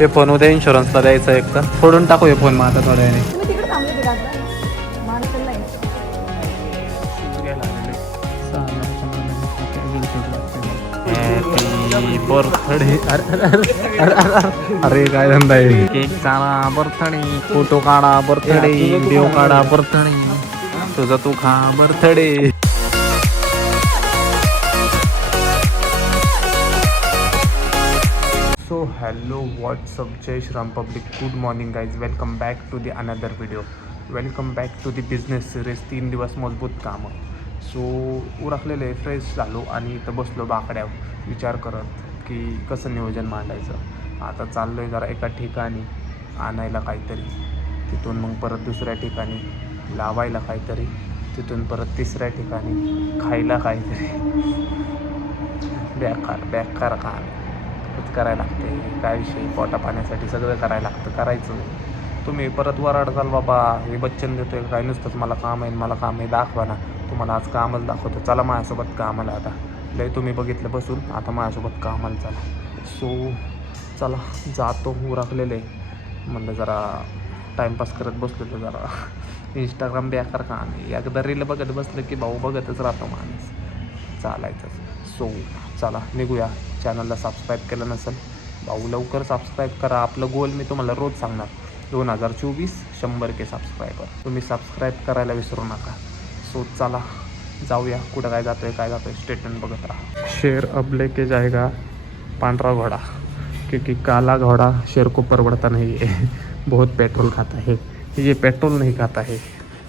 हे फोन उद्या इन्शुरन्सला द्यायचं एक तर फोडून टाकू हे फोन मग आता थोड्या वेळाने. तुम्ही तिकडे थांबले होते का आता? माणसाला आहे. Happy birthday. अरे काय धंदा आहे. केक चाला बर्थडे, फोटो काढा बर्थडे, व्हिडिओ काढा बर्थडे, तुझा तू खा बर्थडे. सो हॅलो व्हॉट्सअप, जय Shriram public, good morning guys, welcome back to the another video, welcome back to the business series. 3 दिवस मजबूत कामं. सो उरकलेले फ्रेश झालो आणि इथं बसलो बाकड्यावर विचार करत की कसं नियोजन मांडायचं. आता चाललो आहे जरा एका ठिकाणी आणायला काहीतरी, तिथून मग परत दुसऱ्या ठिकाणी लावायला काहीतरी, तिथून परत तिसऱ्या ठिकाणी खायला काहीतरी. बेकार काम करायला लागते. काय विषय, पोटा पाण्यासाठी सगळं करायला लागतं. करायचं तुम्ही परत वराडचाल बाबा हे बच्चन देतोय काय नुसतंच मला काम आहे दाखवा ना. तुम्हाला आज कामच दाखवतो, चला माझ्यासोबत कामाला. आता लय तुम्ही बघितलं बसून, आता माझ्यासोबत कामाला चला. सो चला जातो. उरकलेले म्हणलं जरा टाईमपास करत बसलो तर जरा इंस्टाग्राम बेकार काम आहे. एकदा रील बघत बसलं की भाऊ बघतच राहतो माणूस, चालायचंच. सो चला निघूया. चॅनलला सबस्क्राईब केलं नसेल भाऊ लवकर सबस्क्राईब करा. आपलं गोल मी तुम्हाला रोज सांगणार, 2024 100K सबस्क्रायबर. तुम्ही सबस्क्राईब करायला विसरू नका. सो चला जाऊया. कुठं काय जातोय स्टेटमेंट बघत राहा. शेर अब लेके जाएगा पांढरा घोड़ा, क्योंकि काला घोड़ा शेर को परवड़ता नहीं है, बहुत पेट्रोल खाता है. ये पेट्रोल नहीं खाता है,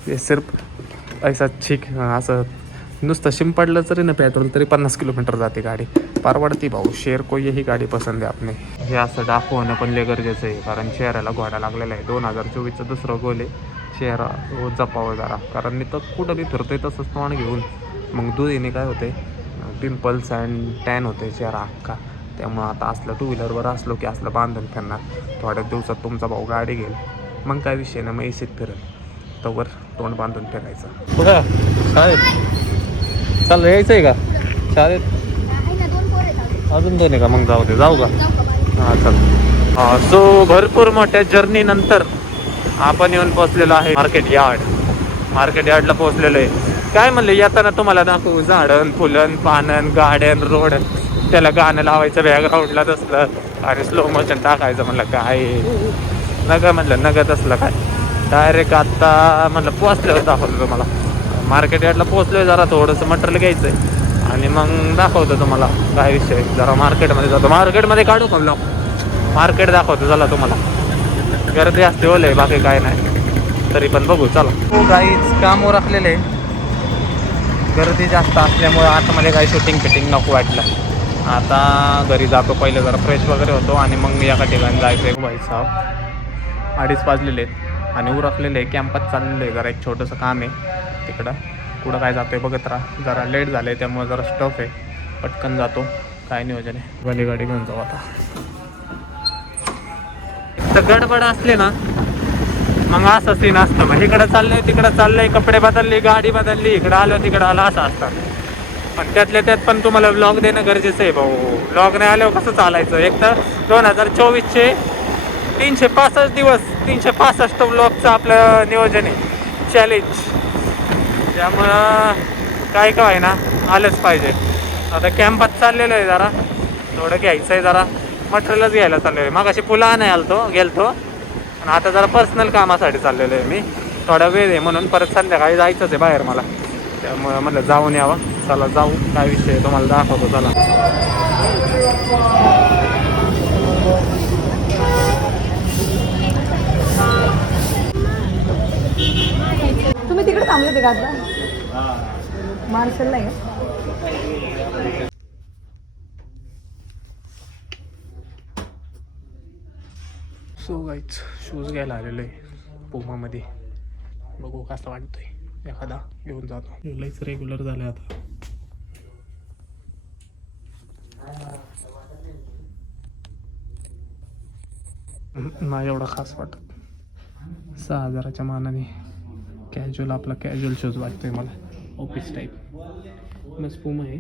ये सिर्फ ऐसा ठीक असं नुसतं शिंपडलं तरी ना पेट्रोल तरी 50 किलोमीटर जाते गाडी, परवडती भाऊ. शेर को यही गाडी पसंद आहे आपने. हे असं दाखवणं पण लय गरजेचं आहे, कारण शहराला घोडा लागलेला आहे. 2024चं दुसरं गोल आहे शहरा जपावं जरा, कारण मी तर कुठं बी फिरतोय तसंच तोंड घेऊन. मग दुधीने काय होते, पिंपल्स अँड टॅन होते चेहरा अख्खा. त्यामुळं आता असलं 2 व्हीलरवर असलो की असलं बांधून फिरणार. थोड्या दिवसात तुमचा भाऊ गाडी घेईल, मग काय विषय ना, मग एसीत फिरेल, तोवर तोंड बांधून फिरायचं. कुठं शाळेत चाल यायचं आहे का शाळेत? अजून 2 आहे का? मग जाऊ का? हां चल. सो भरपूर मोठ्या जर्नी नंतर आपण येऊन पोचलेलो आहे मार्केट यार्डला पोचलेलो आहे. काय म्हणले येताना तुम्हाला दाखवू, झाडं फुलं पानं गाड्यान रोड, त्याला गाणं लावायचं बॅकग्राऊंडला तसलं आणि स्लो मोशन टाकायचं. म्हणलं काय नगं तसलं काय, डायरेक्ट आत्ता म्हणलं पोचल्यावर दाखवलं तुम्हाला. मार्केट यार्डला पोचलोय, जरा थोडंसं मटेरियल घ्यायचं आहे आणि मग दाखवतो तुम्हाला काय विषय. जरा मार्केटमध्ये जातो, मार्केटमध्ये काढू का ब्लॉग, मार्केट दाखवतो चला तुम्हाला. गर्दी असते ओले, बाकी काय नाही, तरी पण बघू चला. हो काहीच काम उरकलेले, गर्दी जास्त असल्यामुळे आतमध्ये काही शूटिंग नको वाटलं. आता घरी जातो, पहिले जरा फ्रेश वगैरे होतो आणि मग एका ठिकाणी जायचं आहे. भाई साहेब 2:30 वाजलेले आहेत आणि उरकलेले आहे. कॅम्पात चाललेलं आहे, जरा एक छोटंसं काम आहे तिकडं. कुठं काय जातोय बघत राहा. जरा लेट झालं आहे त्यामुळे जरा स्टफ आहे, पटकन जातो. काय नियोजन आहे, वाली गाडी घेऊन जाऊ आता. तर गडबड असले ना मग असं सीन असतं. मग इकडं चाललंय तिकडं चाललंय, कपडे बदलले, गाडी बदलली, इकडं आलं तिकडं आलं, असं असतं. पण त्यातल्या त्यात पण तुम्हाला व्लॉग देणं गरजेचं आहे भाऊ. व्लॉग नाही आल्यावर कसं चालायचं. एक तर 2024चे 365 दिवस 365 व्लॉगचं आपलं नियोजन आहे, चॅलेंज. त्यामुळं काय आहे ना, आलंच पाहिजे. आता कॅम्पात चाललेलं आहे, जरा थोडं घ्यायचं आहे, जरा मटेरियलच घ्यायला चाललेलं आहे. मग अशी पुला नाही गेलतो आणि आता जरा पर्सनल कामासाठी चाललेलं आहे. मी थोडा वेळ आहे म्हणून परत संध्याकाळी जायचंच आहे बाहेर मला, त्यामुळं म्हटलं जाऊन यावं. चला जाऊ, काय विषय तुम्हाला दाखवतो चला. तुम्ही तिकडे थांबले होते का आता? मार्शलला आहे का? सो गाईच शूज घ्यायला आलेलो आहे पुमामध्ये. बघू कसं वाटतोय, एखादा घेऊन जातो. लईच रेग्युलर झालं आता. नाही एवढा खास वाटत. 6,000च्या मानाने कॅज्युअल, आपला कॅज्युअल शूज वाटतोय मला, ऑफिस टाईप. बस पुमा आहे,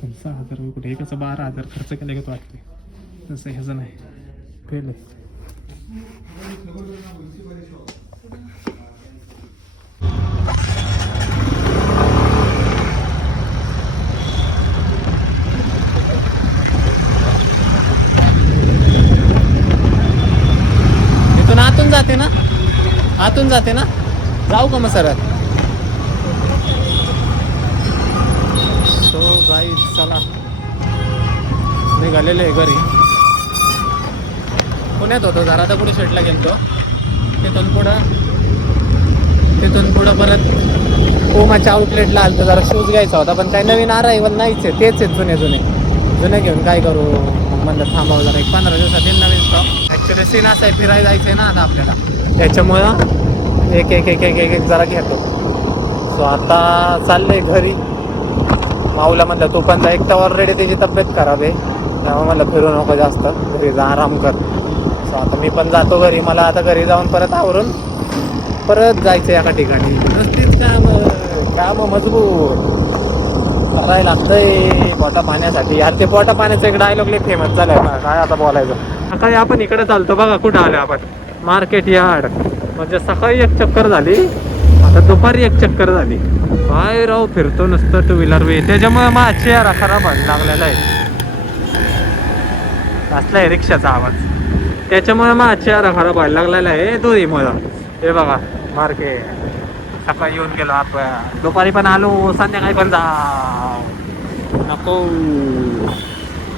पण 6,000 कुठे, हे कसं 12,000 खर्च केले का वाटते, तसं ह्याचं नाही. फेल आहे. इथून आतून जाते ना, आतून जाते ना, जाऊ का मग सरळ? सो गाईज चला निघालेले आहे घरी. पुण्यात होतो जरा, आता पुढे शेटला गेलतो. तिथून पुढं परत ओमाच्या आउटलेटला आलतो, जरा शूज घ्यायचा होता, पण काही नवीन अरायवल नाहीच आहे, तेच आहेत जुने घेऊन काय करू. म्हणलं थांबावं जरा, एक 15 दिवसात येईल नवीन स्टॉक. ॲक्च्युली सीन असा आहे, फिरायला जायचं आहे ना आता आपल्याला, त्याच्यामुळं एक जरा घेतो. सो आता चाललंय घरी. माऊला म्हणलं तू पण जा, एक तर ऑलरेडी त्याची तब्येत खराब आहे, त्यामुळे म्हणलं फिरू नको जास्त, घरी जा आराम कर. सो आता मी पण जातो घरी. मला आता घरी जाऊन परत आवरून परत जायचं एका ठिकाणी. नुसतीच काम मजबूत करायला लागतंय पोटा पाण्यासाठी. यार ते पोटा पाण्याचं एक डायलॉग लई फेमस झालाय, काय आता बोलायचं. सकाळी आपण इकडे चालतो बघा, कुठं आलो आपण, मार्केट यार्ड. म्हणजे सकाळी एक चक्कर झाली, आता दुपारी एक चक्कर झाली. काय राव फिरतो नुसतं टू व्हीलर वे, त्याच्यामुळे माझा चेहरा खराब व्हायला लागलेला आहे. असला आहे रिक्षाचा आवाज, त्याच्यामुळे माझा चेहरा खराब व्हायला लागलेला आहे दोरीमुळं. हे बघा मार्केट, सकाळी येऊन गेलो आपण, दुपारी पण आलो, संध्याकाळी पण जा नको.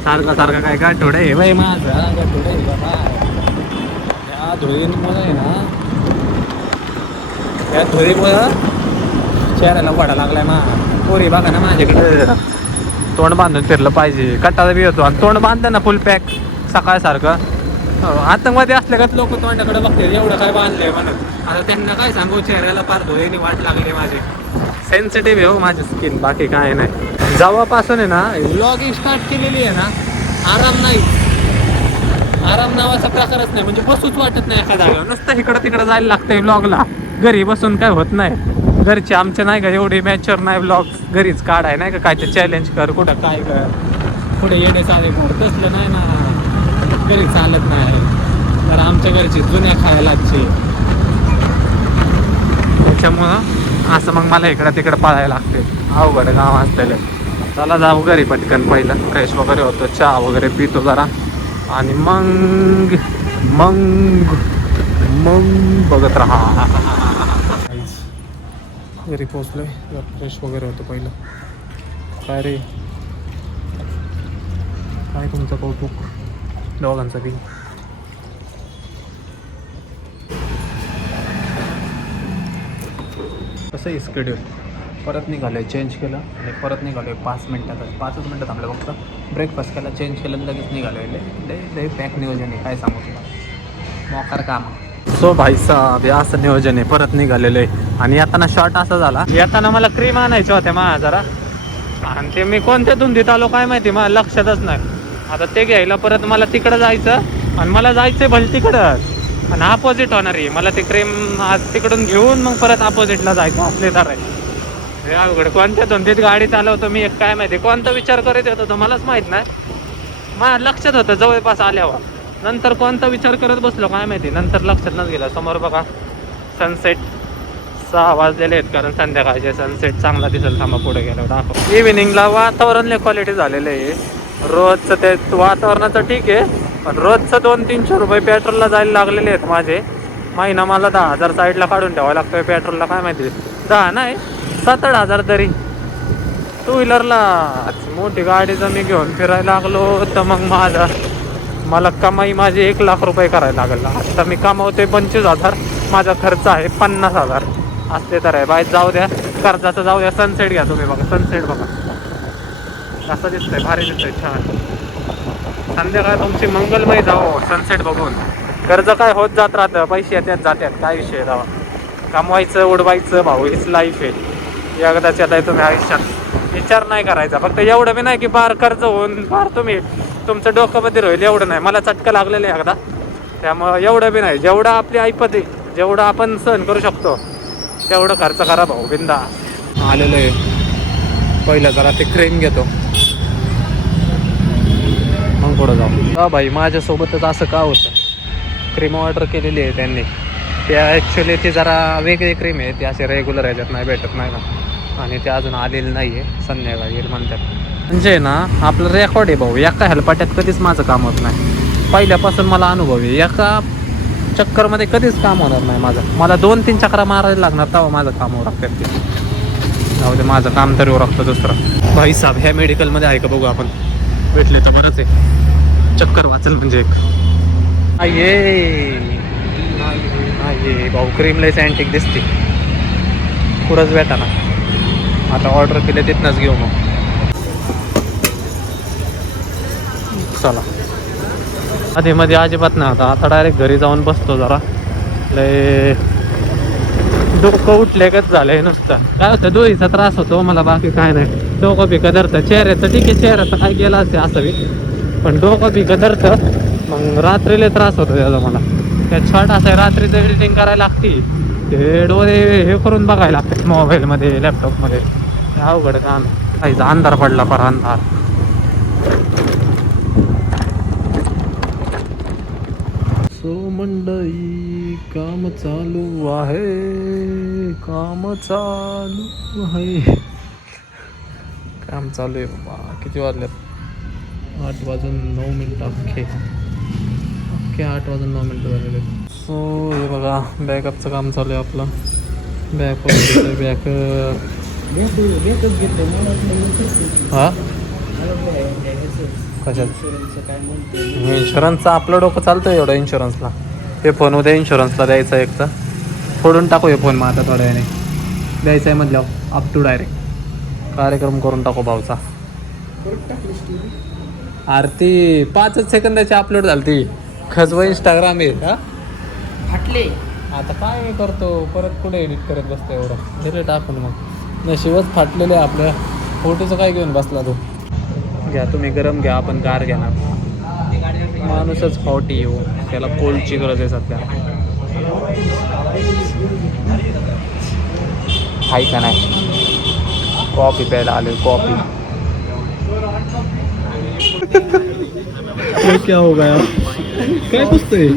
सारखं काय गाठोडं आहे बाई माझं, गाठोडं आहे बाबा. या धुळीमुळं आहे ना, या धुळीमुळं चेहऱ्याला वडा लागलाय मा. पोरी बघा ना माझ्याकडे, तोंड बांधून फिरलं पाहिजे, कट्टाला बी होतो आणि तोंड बांधलं ना फुल पॅक सकाळसारखं. आतंकवादी असल्या का लोक तोंडाकडे बघते, एवढं काय बांधलंय म्हणून. आता त्यांना काय सांगू, चेहऱ्याला फार धुळीने वाट लागली माझी. सेन्सिटिव्ह आहे हो माझी स्किन, बाकी काय नाही. जेव्हापासून आहे ना व्लॉगिंग स्टार्ट केलेली आहे ना, आराम नाही, आराम नावाचा प्रकारच नाही. म्हणजे बसूच वाटत नाही एका जागेवर, नुसतं इकडं तिकडं जायला लागतंय व्लॉगला. घरी बसून काय होत नाही. घरचे आमचे नाही का एवढे मॅच्युअर नाही, व्लॉग घरीच काढाय नाही का, काय ते चॅलेंज कर, कुठं काय कर, कुठे येणे चाले कर, तसलं नाही ना, घरी चालत नाही. तर आमच्या घरची जुन्या खायलाचे, त्याच्यामुळं असं मग मला इकडं तिकडं पळायला लागते. अवघड गाव असलेलं. चला जाऊ घरी पटकन, पहिलं फ्रेश वगैरे होतो, चहा वगैरे पितो जरा, आणि मग बघत राहा. घरी पोचलोय, जरा फ्रेश वगैरे होतो पहिलं. काय रे, काय तुमचं कौतुक दोघांचं बी. कसं आहे स्केड्यूल, परत निघालो आहे, चेंज केलं आणि परत निघालो आहे 5 मिनटातच, 5च मिनटं थांबलं फक्त. ब्रेकफास्ट केला, चेंज केलं, लगेच निघालो आहे. लय पॅक नियोजन आहे, काय सांगू तुम्हाला, मोकार काम. सो भाई साहेब असं नियोजन आहे, परत निघालेलं आहे. आणि येताना शॉर्ट असा झाला, येताना मला क्रीम आणायच्या होत्या माझ्या जरा, आणि ते मी कोणत्या धुंदीत आलो काय माहिती, मला लक्षातच नाही. आता ते घ्यायला परत मला तिकडं जायचं, आणि मला जायचं भले तिकडंच, आणि अपोजिट होणार आहे. मला ते क्रीम आज तिकडून घेऊन मग परत अपोजिटला जायचं असले तर आहे. अवघड, कोणत्या धुंदीत गाडी चालवतो मी, एक काय माहिती कोणता विचार करत होतो तो मलाच माहीत नाही. माझ्या लक्षात होतं जवळपास आल्यावर, नंतर कोणता विचार करत बसलो काय माहिती, नंतर लक्षात नच गेला. समोर बघा सनसेट, 6 वाजलेले आहेत, कारण संध्याकाळचे सनसेट चांगला दिसेल. थांबा पुढे गेलो दाखव. इव्हिनिंगला वातावरण लय क्वालिटी झालेलं आहे. रोजचं ते वातावरणाचं ठीक आहे, पण रोजचं 200-300 रुपये पेट्रोलला जायला लागलेले आहेत माझे. महिना मला 10,000 साईडला काढून ठेवावं लागतोय पेट्रोलला, काय माहिती 10 नाही 7-8 हजार तरी. टू व्हीलरला मोठी गाडी जर मी घेऊन फिरायला लागलो तर मग मला कमाई माझी 1 लाख रुपये करायला लागेल. आता मी कमावतोय 25,000, माझा खर्च आहे 50,000. असते तर आहे बाय, जाऊ द्या कर्जाचं जाऊ द्या. सनसेट घ्या तुम्ही, बघा सनसेट बघा कसं दिसतंय, भारी दिसतंय, छान. संध्याकाळ तुमची मंगलमय जाओ सनसेट बघून. कर्ज काय होत जात राहतं, पैसे येतात जातात, काय विषय जावा. कमवायचं उडवायचं भाऊ, हीच लाईफ आहे. एकदाच येत आहे तुम्ही आयुष्यात, विचार नाही करायचा. फक्त एवढं बी नाही की फार कर्ज होऊन फार तुम्ही तुमचं डोकं बदल होईल, एवढं नाही. मला चटका लागलेलं आहे एकदा, त्यामुळं एवढं बी नाही. जेवढं आपली ऐपत आहे, जेवढं आपण सहन करू शकतो तेवढं खर्च करा भाऊ, बिंदा. आलेलं आहे पहिलं, जरा ते क्रीम घेतो मग पुढं जाऊ. हा भाई माझ्यासोबतच असं का होतं, क्रीम ऑर्डर केलेली आहे त्यांनी. त्या ॲक्च्युली ती जरा वेगळी क्रीम आहे, ती अशी रेग्युलर ह्याच्यात नाही भेटत नाही का, आणि ते अजून आलेलं नाही आहे, संध्याकाळी येईल म्हणतात. म्हणजे ना आपलं रेकॉर्ड आहे भाऊ, एका हेलपाट्यात कधीच माझं काम होत नाही. पहिल्यापासून मला अनुभव आहे, एका चक्करमध्ये कधीच काम होणार नाही माझं. मला 2-3 चक्रा मारायला लागणार तेव्हा माझं काम होऊ लागतं. ते जाऊ दे, माझं काम तरी उरकतं दुसरं. भाई साहेब ह्या मेडिकलमध्ये आहे का बघू आपण, भेटले तर बरंच आहे, चक्कर वाचेल म्हणजे एक. ये भाऊ क्रीम लयच अँटिक दिसते, पुढंच भेटा ना. आता ऑर्डर केले तिथनंच घेऊ मग. चला आधी मध्ये अजिबात नाही, आता डायरेक्ट घरी जाऊन बसतो. जरा लय डोकं उठलेगच झालंय नुसतं. काय होतं, डोळीचा त्रास होतो मला, बाकी काय नाही. डोकं बिकं धरतं, चेहऱ्याचं ठीक आहे, चेहऱ्याचं काय गेलं असते असावी, पण डोकं बिकं धरतं. मग रात्रीला त्रास होतो त्याचा मला. त्या छट असं आहे, रात्रीचं एडिटिंग करायला लागते, ते डोळे हे करून बघायला लागतात मोबाईलमध्ये लॅपटॉपमध्ये. अवघड काम. काहीचा अंधार पडला, पर अंधार. सो मंडई काम चालू आहे, काम चालू आहे, काम चालू आहे बाबा. किती वाजल्यात? 8:09 अख्खे 8:09 झालेले. सो हे बघा, बॅकअपचं काम चालू आहे आपलं. बॅकअप हां कशात इन्शुरन्सचं आपलं डोकं चालतं एवढं इन्शुरन्सला. हे फोन उद्या इन्शुरन्सला द्यायचं, एक तर फोडून टाकू हे फोन. मग आता थोड्या वेळाने द्यायचं आहे म्हटलं, अप टू डायरेक्ट कार्यक्रम करून टाकू भाऊचा. आरती 5 सेकंदाची अपलोड झाली ती, खजवं इंस्टाग्राम आहे हा फाटले. आता काय करतो, परत कुठे एडिट करत बसतो एवढं, दिले टाकून. मग नशिबच फाटलेलं आहे आपल्या. फोटोचं काय घेऊन बसला तो? घ्या तुम्ही गरम घ्या, आपण गार घेणार. माणूसच फॉटी येऊ, त्याला कोल्डची गरज आहे सध्या. हाय का नाही? कॉफी प्यायला आले, कॉफी. क्या हो गया? काय पुसतोय?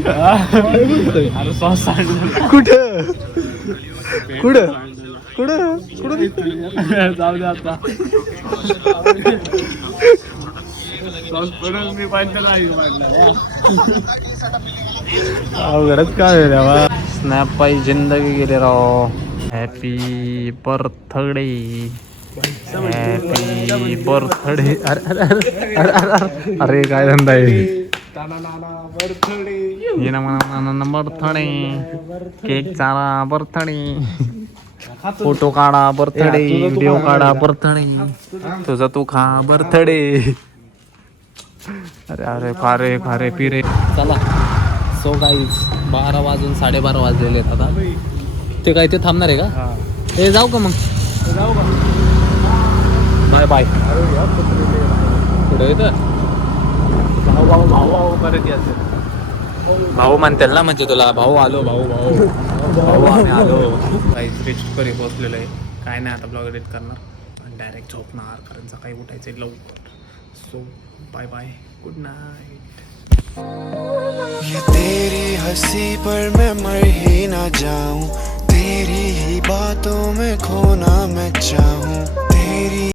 कुठं कुठं कुठं कुठं जाऊ दे आता. अवघडच काय रे. स्नॅप पाई जिंदगी गेले राव. Happy birthday, happy birthday. अरे काय धंदा आहे, बर्थडे केक चाला, बर्थडे फोटो काढा, बर्थडे व्हिडिओ काढा, बर्थडे तुझा तू खा, बर्थडे. अरे अरे खारे खारे पिरे. चला सो गाईज 12 वाजून 12:30 वाजलेले आहेत आता. ते काय ते थांबणार आहे का? हे जाऊ का मग? जाऊ का? Bye bye. पुढे येतं भाऊ भाऊ भाऊ करत यायचं. भाऊ म्हणतील ना, म्हणजे तुला भाऊ आलो, भाऊ भाऊ भाऊ आम्ही आलो. काही रेस्ट करी पोचलेलं आहे. काय नाही, आता ब्लॉग एडिट करणार आणि डायरेक्ट झोपणार, कारण सकाळी उठायचं लवकर. So bye bye, good night. ये तेरी हंसी पर मैं मर ही ना जाऊं, तेरी ही बातों में खोना मैं चाहूं, तेरी